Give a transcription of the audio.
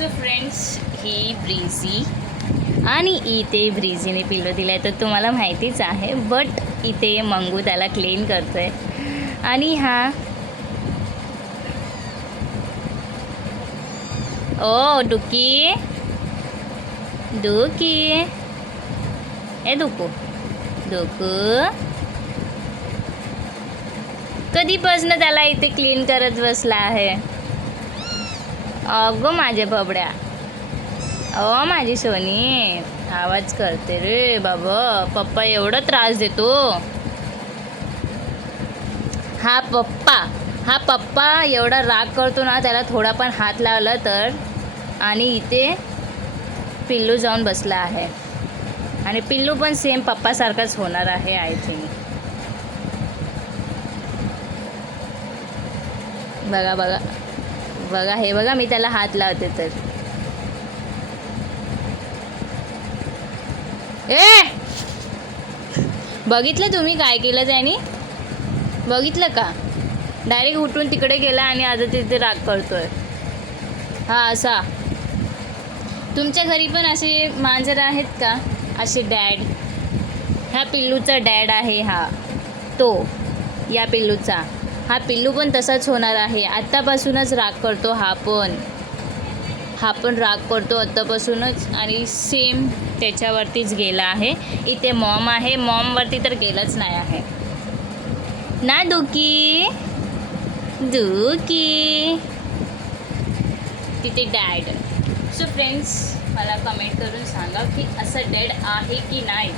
So friends, ही ब्रीझी आणि इथे ब्रीझीने pillow दिलं आहे तर तुम्हाला माहितीच आहे. बट इथे मंगू त्याला क्लीन करतो आहे. आणि हा ओ डुकी डुकी ए डुकू डुकू कधीपासून त्याला इथे क्लीन करत बसला आहे. अगं माझ्या बबड्या, ओ माझी सोनी आवाज करते रे बाबा. पप्पा एवढा त्रास देतो. हा पप्पा एवढा राग करतो ना, त्याला थोडा पण हात लावला तर. आणि इथे पिल्लू जाऊन बसला आहे आणि पिल्लू पण सेम पप्पासारखाच होणार आहे आय थिंक. बघा बघा बघा, हे बघा मी त्याला हात लावते तर. ए बघितलं तुम्ही काय केलं त्याने? बघितलं का? डायरेक्ट उठून तिकडे गेला आणि आता तिथे राग करतोय. हा असा. तुमच्या घरी पण असे मांजर आहेत का? असे डॅड. ह्या पिल्लूचा डॅड आहे हा, तो या पिल्लूचा. हा पिल्लू पण तसाच होणार आहे. आत्तापासूनच राग करतो हा पण राग करतो आत्तापासूनच. आणि सेम त्याच्यावरतीच गेला आहे. इथे मॉम आहे, मॉमवरती तर गेलंच नाही आहे ना. डुकी तिथे डॅड. सो फ्रेंड्स, मला कमेंट करून सांगा की असं डॅड आहे की नाही.